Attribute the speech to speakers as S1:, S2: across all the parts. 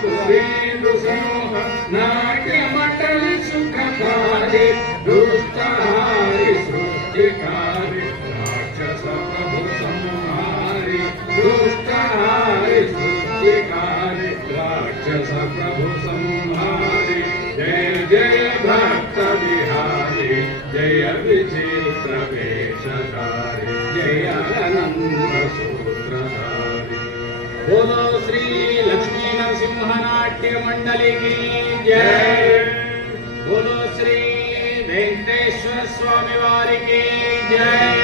S1: santos, lindos e जय। गुरु श्री वेंकटेश्वर स्वामी वारी की जय।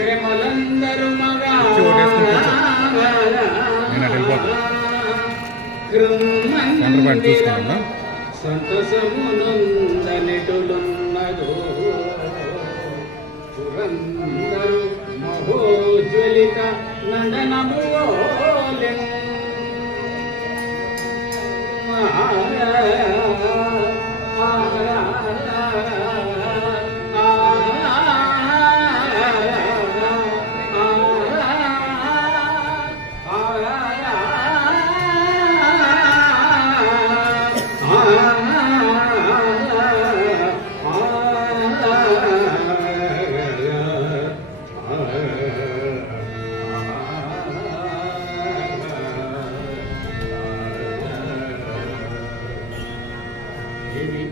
S1: శ్రమలందరు సంతసమునందనిటులున్నదో పురందరు మహోజ్వలిత నందనములెన్ ఏమి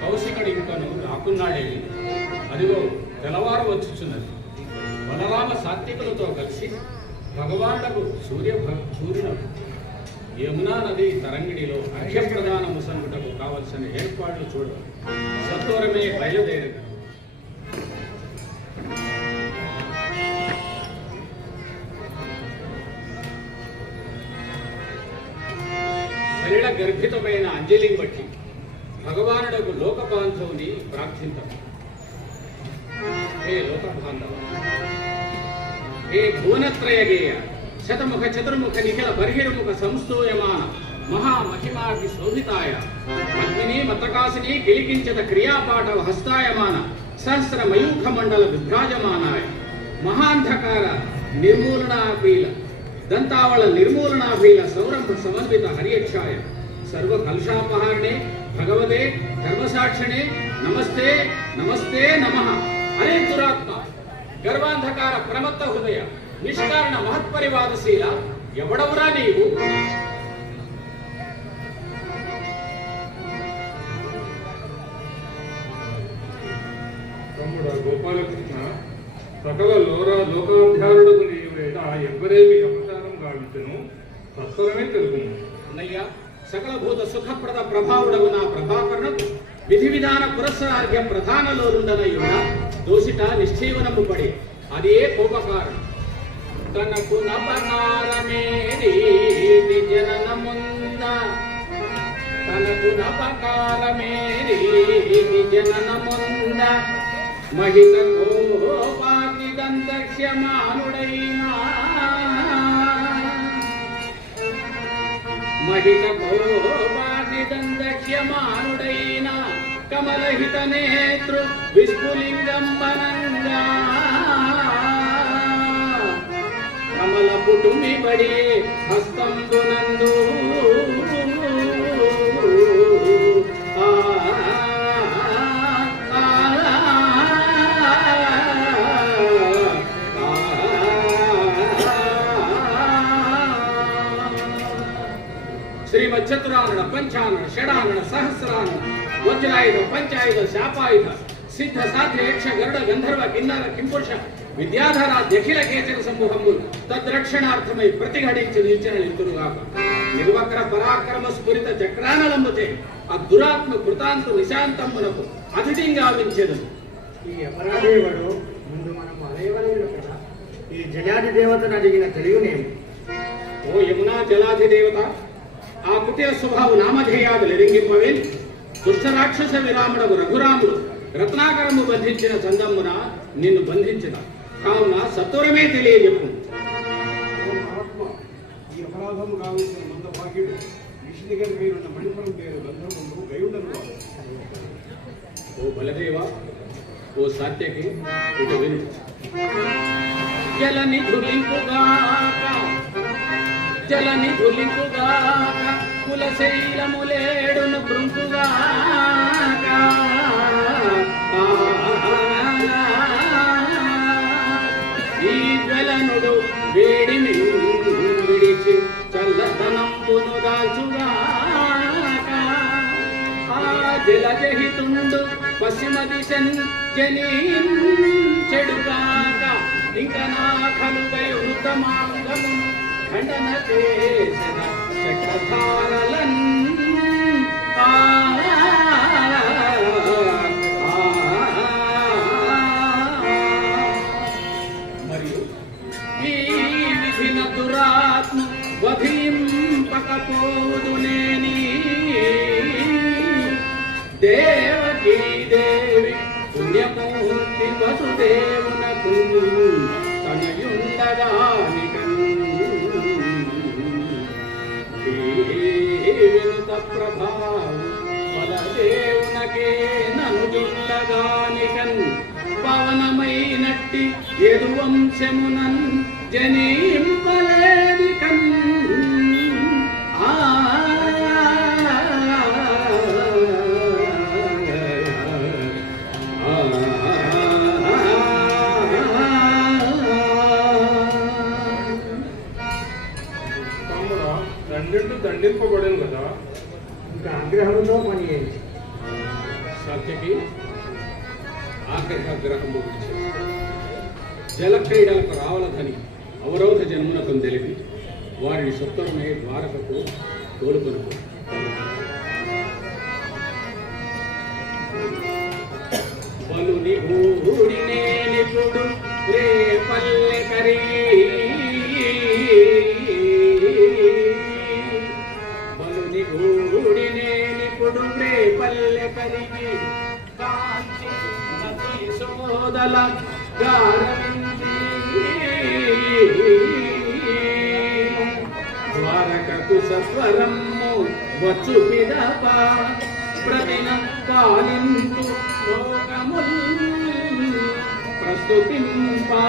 S1: కౌశికుడు ఇంకను రాకున్నాడేమి అదిగో తెల్లవారు వచ్చుచున్నది. బలరామ సాత్వికులతో కలిసి భగవానుడు సూర్య భ- యమునా నది తరంగిడిలో అర్ఘ్యప్రదాన ముసంగుటకు కావలసిన ఏర్పాట్లు చూడడం సత్వరమే బయలుదేరదు శరీర గర్భితమైన అంజలిని బట్టి భగవానుడకు లోకబాంధవుని ప్రార్థింతం హే లోకబాంధవ. హే భువనత్రయగేయ శతముఖ చతుర్ముఖ నిఖిల బహిర్ముఖ సంస్తూయమాన మహామహిమాకి శోభితాయ అగ్ని మతకాసిని గిలికించత క్రియాపాఠవ హస్తాయమాన సహస్ర మయూఖ మండల విభ్రాజమానాయ మహాంధకార నిర్మూలనాభీల దంతావళ నిర్మూలనాభీల సౌరంభ సమన్విత హరియక్షాయ సర్వ కలుషాపహారణే భగవతే ధర్మసాక్షిణే నమస్తే నమస్తే నమః. అరే దురాత్మ. గర్వాంధకార ప్రమత్త హృదయ నిష్కారణ మహత్పరివాదశీల ఎవడవురా నీవు?
S2: గోపాలకృష్ణ సకల లోర లోకాధ్యారుడకు నీవేట ఎవ్వరేమి అపచారం గావించను. సత్వరమే తెలుగుము
S1: అన్నయ్య సకల భూత సుఖప్రద ప్రభావుడగు నా ప్రభాకరణకు విధి విధాన పురస్సార్ఘ్య ప్రధానలోరుండనయుడ దోషిట నిశ్చీవనము పడి అదే కోపకారణం తనకు నపకారమేది జననముంద. తనకు నపకారమేది జననముంద. మహిత కోపాగ్ని దంతక్ష్యమానుడైనా మహిత కోపాగ్నిదందక్ష్యమానుడైన కమలహిత నేతృ విష్ణులింగంబనంగా కమల పుటుమి బడి హస్తంబునందు శ్రీమచ్చతురానన పంచానన షడానన సహస్రానన వజ్రాయుధ పంచాయుధ శాపాయుధ సిద్ధ సాధ్య యక్ష గరుడ గంధర్వ కిన్నర కింపురుష విద్యాధర దఖిల కేచన సమూహములు తద్రక్షణార్థమై ప్రతిఘటించి నిలిచిన నిలుతురుగాక నిర్వక్ర పరాక్రమ స్ఫురిత చక్రానలంబుతే ఆ దురాత్మ కృతాంత నిశాంతమునకు అతిథింగా గావించెదను
S3: ఈ అపరాధేవుడు ముందు మనం అలేవలేడు కదా ఈ జలాది దేవతను అడిగిన తెలియనేమి
S1: ఓ యమునా జలాధి దేవత ఆ కుటిల స్వభావ నామధేయాదులు ఎరింగింపవేన్ దుష్ట రాక్షస విరాముడకు రఘురాముడు రత్నాకరము బంధించిన చందమ్మున నిన్ను బంధించిన. కావున సత్వరమే తెలియజెప్పు.
S4: ఓ మహాత్మ, ఈ అపరాధము కావలసిన మంద భాగ్యుడు విష్ణు దగ్గర మీరున్న మణిపురం పేరు గంధర్వము గయుడను
S1: ఓ బలదేవ ఓ సాత్యకి ఇటు విను. ధులింపుగాక జలని ధులింపుగాక కులశైలములేడును బృంకుగాక ఈ జ్వలనుడు వేడి విడిచి చల్లదనంబును దాల్చుగాక. ఆ జలజహితుండు పశ్చిమ దిశన్ జనీం చెడుగాక ఇంకా నా కలుగై వృతమాంగమును ఖండన చేసిన చక్రధారలన్ మరియు ఈ విధిన దురాత్మ వధింపకపోదు నేని దేవకీ దేవి పుణ్యమూర్తి వసుదేవునకు తనయుండగాని వినుత ప్రభావం బలదేవునకే ననుజుండగానికన్ పవనమైనట్టి యదువంశమునన్ జనీంపలేదికన్ ఆ
S2: తమ్ముడా దండింటు దండింపబడను కదా.
S3: ఇంకా ఆగ్రహంతో పని ఏంటి
S1: సత్యకి ఆగ్రహ గ్రహము విడిచి పల్లె కరిగి కాంచి నది సోదల గారవింది. ద్వారకకు సత్వరము వచ్చు పిదప ప్రతిన పాలింతు లోకముల్ ప్రస్తుతింపా.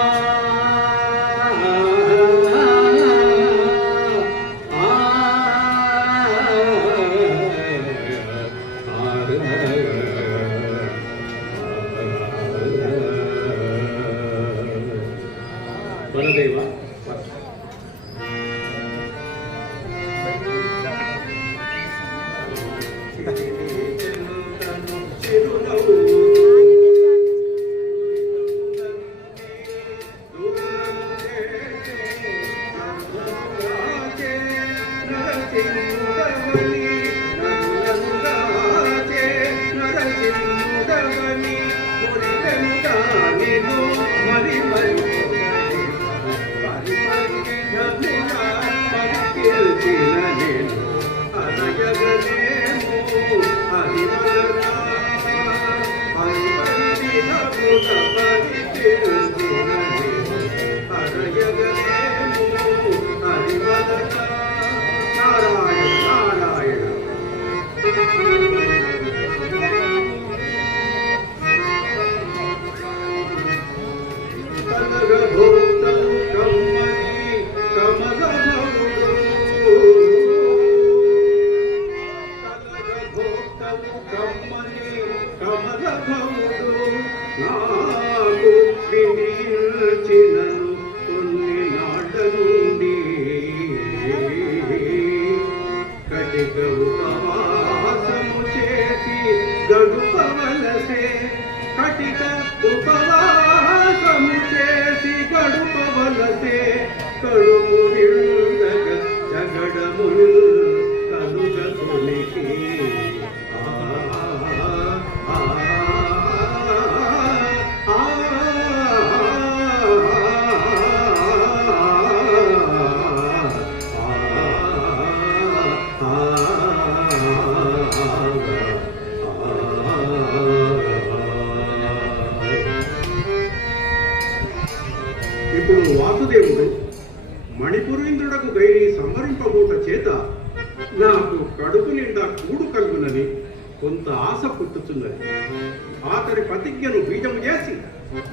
S4: అతడి ప్రతిజ్ఞను బీజము చేసి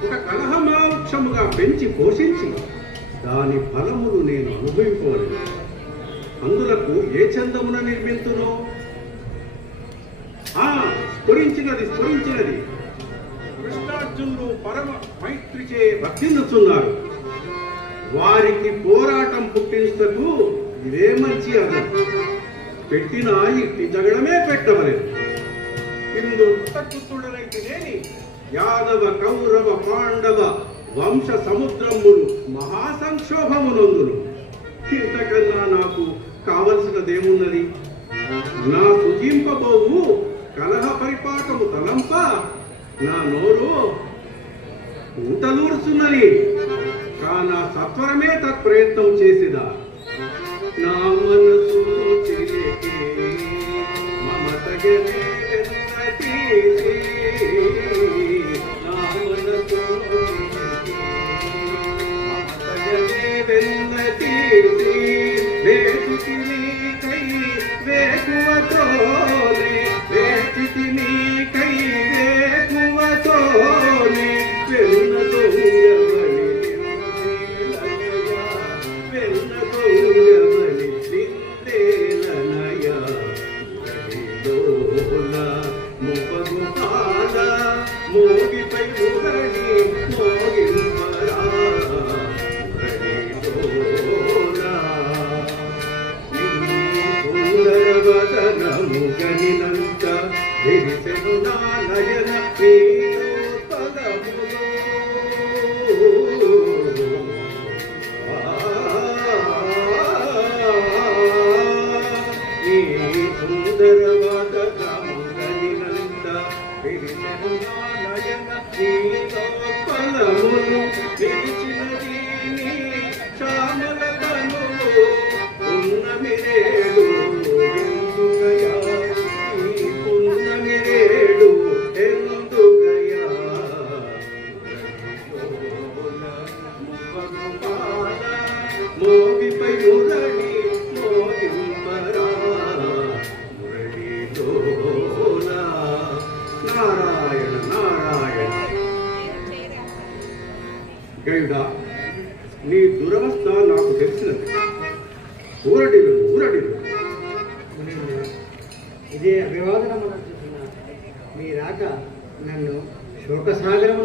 S4: ఒక కలహమావృక్షముగా పెంచి పోషించి దాని ఫలములు నేను అనుభవింపవలను. అందులకు ఏ చందమున నిర్మించునో ఆ స్ఫురించినది స్ఫురించినది. కృష్ణార్జునులు పరమ మైత్రిచే వర్తిల్లుతున్నారు వారికి పోరాటం పుట్టించటకు ఇదే మంచి అర్థం. పెట్టిన ఇట్టి జగడమే పెట్టవలేదు ఇందు కృతకృతుడనైతేనేని యాదవ కౌరవ పాండవ వంశ సముద్రములు మహాసంక్షోభమునందును ఇంతకన్నా నాకు కావలసినదేమున్నది నా సుజింపబోవు కలహ పరిపాకము తలంప నా నోరు ఊటలూరుచున్నది కాన సత్వరమే తత్ప్రయత్నం చేసిదా నా మనసు చిలికి మమతగనే
S3: Thank you.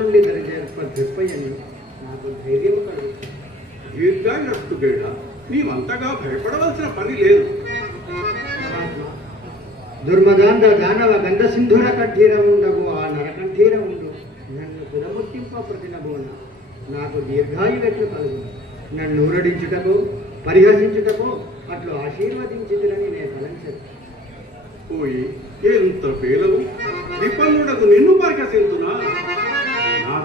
S3: నుండి దరిచేర్ప దిప్పయ్యని నాకు ధైర్యం కలుగుతుంది.
S4: దీర్ఘాయురస్తు గైడ నీవంతగా భయపడవలసిన పని లేదు.
S3: దుర్మదాంధ దానవ గంధ సింధుర కంఠీర ఉండవు ఆ నరకంఠీర ఉండు. నన్ను దురముట్టింప ప్రతినబోన నాకు దీర్ఘాయువెట్లు కలుగు. నన్ను ఊరడించుటకు పరిహసించుటకు అట్లు ఆశీర్వదించుటని నేను తలంచదు
S4: పోయి ఎంత పేలవు? విపన్నుడకు నిన్ను పరికసింతునా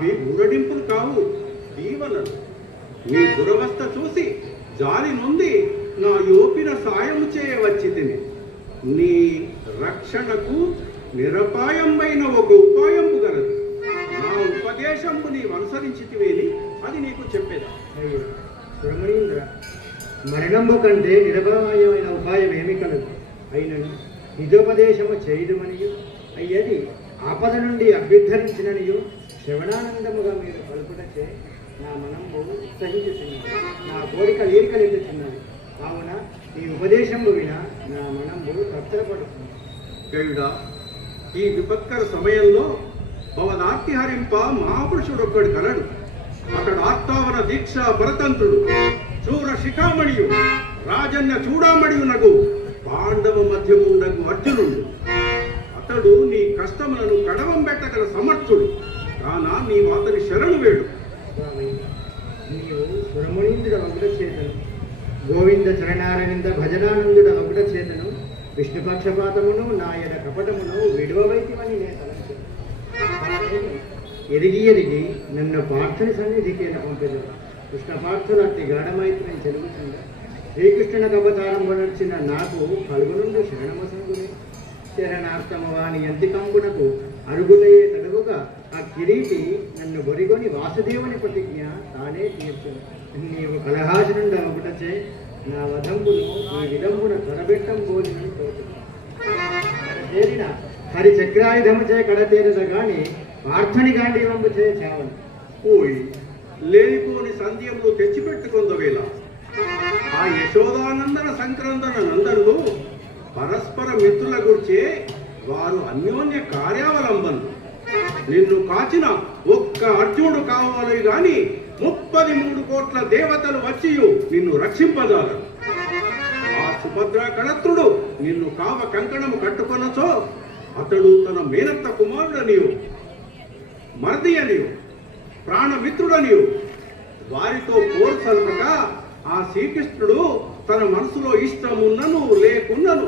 S4: అవి ఊరడింపులు కావు. దీవనలు నీ దురవస్థ చూసి జాలి నుండి నా యోపిన సాయము చేయవచ్చి తిని నీ రక్షణకు నిరపాయమైన ఒక ఉపాయంపు గలదు. నా ఉపదేశము నీవు అనుసరించితివేని అది నీకు చెప్పేదా?
S3: రమణీంద్ర మరణము కంటే నిరపాయమైన ఉపాయం ఏమి కలదు. అయినను నిజోపదేశము చేయడమనియు అయ్యది ఆపద నుండి అభ్యుద్ధరించిననియు శ్రవణానందముగా మీరు పలుకుటచే నా మనము ఉత్సహించుతున్నది నా కోరిక లీరికలెత్తుతున్నది కావున ఈ ఉపదేశము విన నా మనము తత్తరపడుతుంది.
S4: గరుడా ఈ విపత్కర సమయంలో భవనార్తి హరింప మహాపురుషుడొక్కడు కలడు. అతడు ఆర్తావన దీక్ష పరతంత్రుడు చూర శిఖామణియు రాజన్న చూడామణియు నగు పాండవ మధ్యముండగు అర్జునుడు. అతడు నీ కష్టములను కడవం పెట్టగల సమర్థుడు. కానా నీ అతని శరణు వేడు.
S3: నీవు సురమునీంద్రుడ ఒకట చేతను. గోవింద చరణారవింద భజనానందుడ ఒకట చేతను. విష్ణు పక్షపాతమును నాయన కపటమును విడువవైతివని నేను తలంచు ఎరిగి ఎరిగి నన్ను పార్థుని సన్నిధికి పంపేది కృష్ణ పార్థులు అతి గాఢమైత్రం చెలుగుతుండ శ్రీకృష్ణుని అవతారం నడిచిన నాకు కలుగునుండు శరణమసంగుని శరణార్థము శరణార్థమ వాని ఎంతికంబునకు అరుగులయ్యే తడువుగా ఆ కిరీటి నన్ను బొరిగొని వాసుదేవుని ప్రతిజ్ఞ తానే తీర్చును. నీవు కలహాసనుండ ఒకటచే నా వధంబును ఈ విధంబున తొరబెట్టం బోలినని తోచును. చేరిన హరి చక్రాయుధముచే చే గాని పార్థని గాంధీ వంపుచే చావను.
S4: పోయి లేనిపోని సంధ్యములు తెచ్చిపెట్టుకుందవేళ ఆ యశోదానందన సంక్రందన నందనులు పరస్పర మిత్రుల గురిచే వారు అన్యోన్య కార్యావలంబనలు నిన్ను కాచిన ఒక్క అర్జునుడు కావాలి గాని ముప్పది మూడు కోట్ల దేవతలు వచ్చి నిన్ను రక్షింపజాలరు. ఆ సుభద్ర కళత్రుడు నిన్ను కావ కంకణము కట్టుకొనచో అతడు తన మేనత్త కుమారుడనియు మర్ది అనియు ప్రాణమిత్రుడనియు. వారితో పోరు ఆ శ్రీకృష్ణుడు తన మనసులో ఇష్టమున్నను లేకున్నను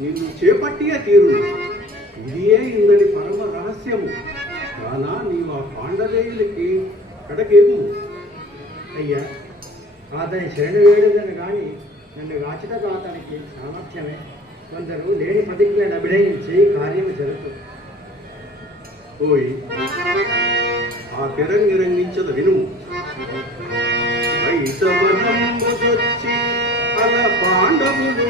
S4: నిన్ను చేపట్టియే తీరు ఇదియే ఇందని పరమ రహస్యము. కానా నీవు ఆ పాండవేయులకి కడకేము?
S3: అయ్యా అతని శరణ వేడదని కానీ నన్ను రాచటకు అతనికి సామర్థ్యమే. కొందరు లేని ప్రతిజ్ఞను అభినయించి కార్యము జరుపు.
S4: ఓయ్ ఆ తెరంగిరంగించద విను. పాండవులు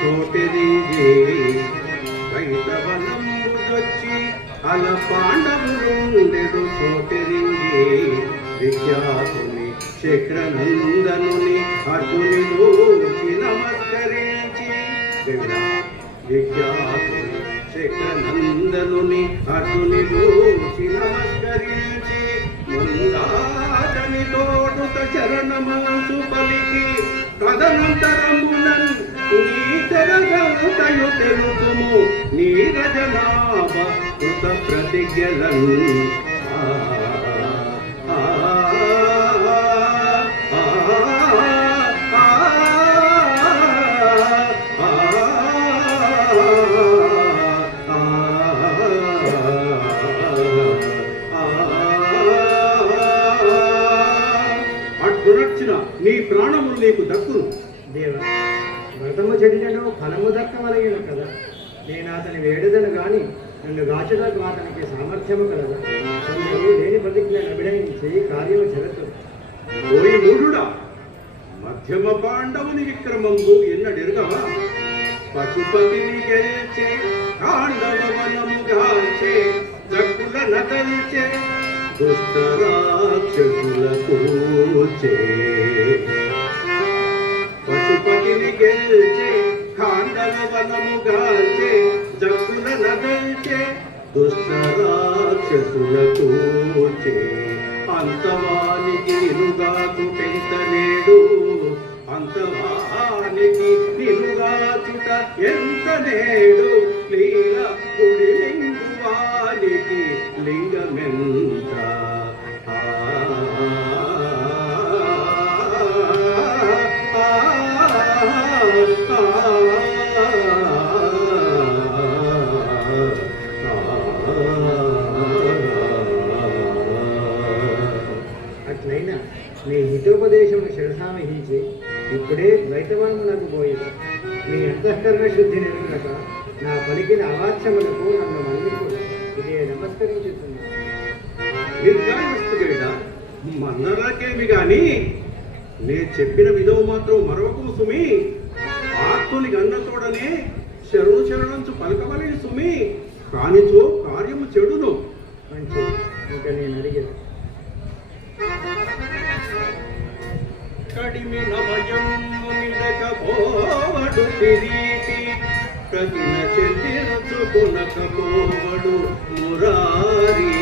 S4: చోటది దేవి వైసవనంబుదొచ్చి అల పాండవులు నెడు చోటెదిగే విద్యాసుని శక్రనందనుని అర్జునిలో నమస్కరించి దేవుడా విద్యాసుని శక్రనందనుని అర్జునిలో నమస్కరించి ముందాతని తోడుత చరణమాసు పలికి తదనంతరమునన్ నీ తెరగలుతయు తెలుపుము నీ రజనాభ కృత ప్రతిజ్ఞలను పశుపతిని గెలిచే కాండవనము గాల్చే జగ్గుల నగల్చే దుష్ట కూచే పశుపతిని గెలిచే కాండవనము గాల్చే జగ్గుల నగల్చే దుష్ట కూచే అంతవానికి
S3: హితోపదేశము శిరసామహించి ఇప్పుడే ద్వైతవామునకు పోయేది నీ అంతఃకరణ శుద్ధి నెరుగునక నా పలికిన అవాచ్యములకు నన్ను మన్నింపు ఇదే నమస్కరించుతున్నాను
S4: నిర్గాయస్తుగైన మన్నరాకేమి గాని నే చెప్పిన విధవు మాత్రం మరొకము సుమి ఆత్తుని గన్నతోడనే శరణు శరణంచు పలకవలేని సుమి. కానిచో కార్యము చెడును.
S3: మంచి ఇంకా నేను అడిగేది.
S4: కడిమి నమయము నిడకపోవడు కిరీటి ప్రతిన చెల్లిరచుకొనకపోవడు మురారి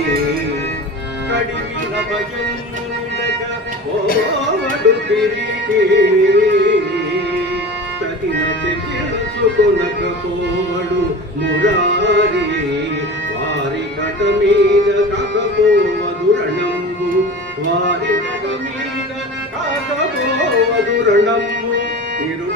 S4: కడిమి నమయము నిడకపోవడు కిరీటి ప్రతిన చెల్లిరచుకొనకపోవడు మురారి వారి కట మీద కాకపోవదు రణంబు వారి కట మీద కాకపోవదు రణంబు నేను